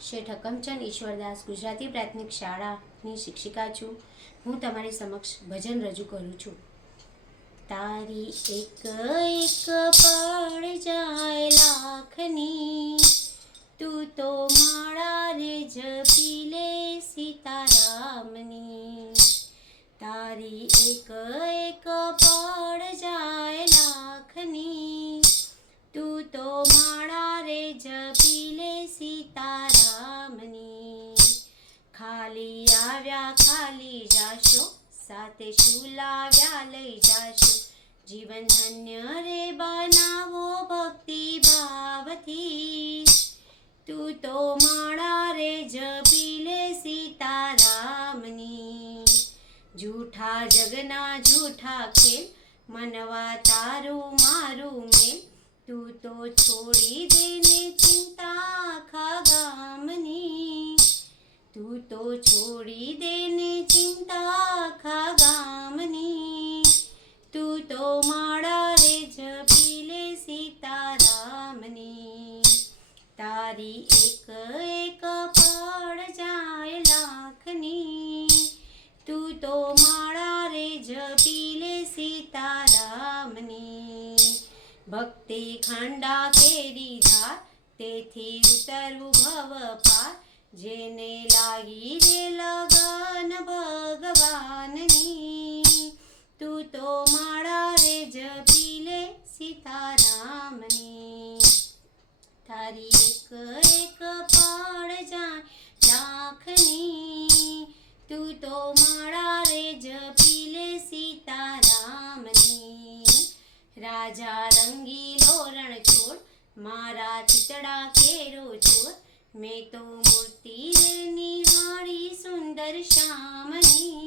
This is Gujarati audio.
શેઠ હકમચંદ ઈશ્વરદાસ ગુજરાતી પ્રાથમિક શાળાની શિક્ષિકા છું. હું તમારી સમક્ષ ભજન રજૂ કરું છું. તારી એક એક પડ જાય લાખની, તું તો માળા રે જપી લે સીતારામની. તારી એક સાથે શું લઈ જાશો? જીવન ધન્ય રે, બનાવો ભક્તિ ભાવથી. તું તો માળા રે, જપી લે સીતારામની. જૂઠા જગના જૂઠા ખેલ, મનવા તારું મારું મેલ. તું તો છોડી દેને ચિંતા આખા ગામની. તું તો છોડી સીતારામની તારી એક એક પડ જાય લાખની. તું તો માળા રે જપી લે સીતારામની. ભક્તિ ખાંડા કેરી ધાર, તેથી ઉતરવું ભવ પાર. જેને લાગી રે લગન ભગવાનની સીતારામની. તારી એક એક પડ જાય લાખની. તું તો માળા રે જપી લે સીતારામની. રાજા રંગીલો રણછોડ મારા ચિતડા કેરો છોડ મેં તો મૂર્તિ રે નિહાળી સુંદર શ્યામની.